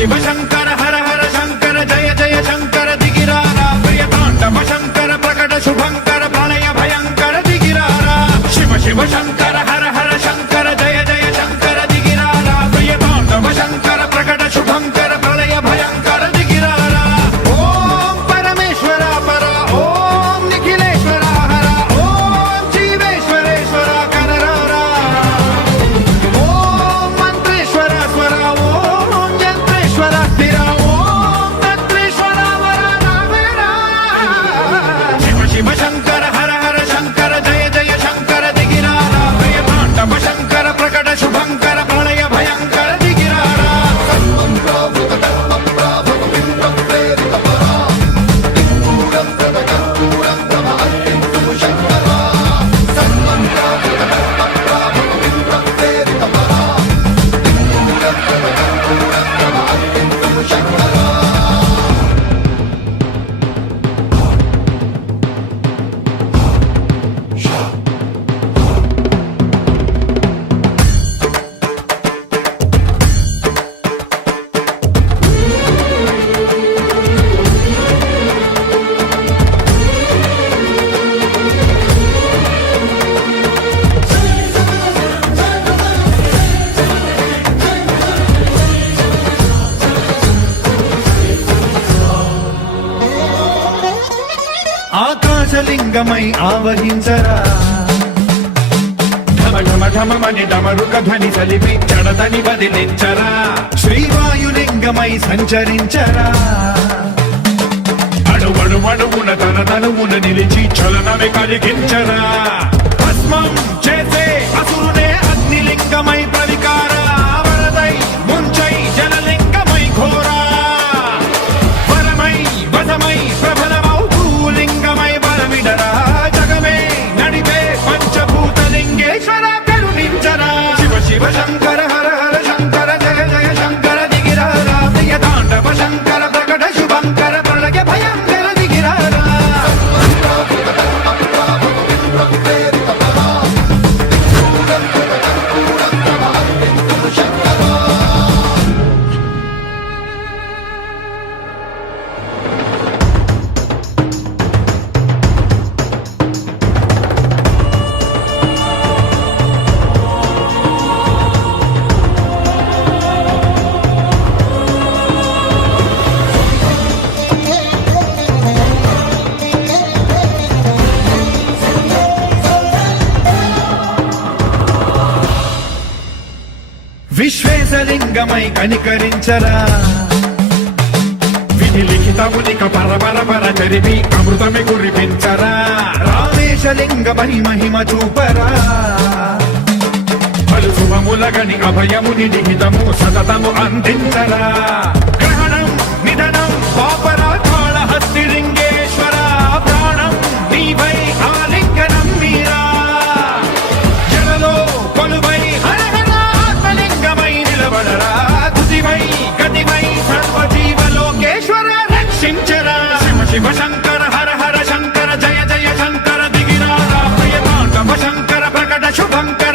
శివ శంకర హర హర శంకర జయ జయ శంకర దిగిరారా ప్రియతాండవ శంకర ప్రకట శుభంకర ప్రళయ భయంకర దిగిరారా శివ శివ శంకర హర హర శంకర జయ జయ శంకర దిగిరారా ప్రియతాండవ శంకర ప్రకట శుభంకర ప్రళయ భయంకర దిగిరారా ఓం పరమేశ్వర పర ఓం నిఖిలేశ్వర హర ఓం జీవేశ్వరేశ్వర కరరారా ఓం మంత్రేశ్వర స్వర ఓం యంత్రేశ్వర స్థిర ఓం తత్రేశ్వర వర నావేరా శివ శివ శంకర హర హర శంకర జయ జయ శంకర దిగిరారా ప్రియతాండవ శంకర ప్రకట శుభంకర ప్రళయ భయంకర దిగిరారా ఆకాశలింగమై ఆవహించరా ఢమ ఢమ ఢమమని డమరుక ధ్వని సలిపి జడతని వదిలించరా శ్రీవాయులింగమై సంచరించరా అడుగడుగడుగున తన తనువున నిలిచి చలనమే కలిగించరా భస్మం చేసే అసురునే అగ్నిలింగమై ప్రవికారా వరదై ముంచై జలలింగమై ఘోరా వరమై వసమై ప్రబలమౌ భూలింగమై బలమిడరా జగమే నడిపే పంచభూతలింగేశ్వర కరుణించరా శివ శివ శంకర హర హర శంకర జయ జయ శంకర దిగిరారా ప్రియతాండవ శంకర ప్రకట శుభంకర ప్రళయ భయంకర దిగిరారా విశ్వేశలింగమై కనికరించరా విధి లిఖితమునిక పరపర పర జరిపి అమృతమి కురిపించరా రామేశలింగమై మహిమ చూపరా పలు శుభములగని అభయముని నిహితము సతతము అందించరా గ్రహణం నిధనం పాపరా కాళహస్తి లింగేశ్వర ప్రాణం నీవై ఆలింగనం మీరా జలలో కొలువై హర హర ఆత్మలింగమై నిలబడరా తుదివై గతివై సర్వజీవలోకేశ్వర రక్షించరా శివ శివ శంకర హర హర శంకర జయ జయ శంకర దిగిరారా ప్రియతాండవ శంకర ప్రకట శుభంకర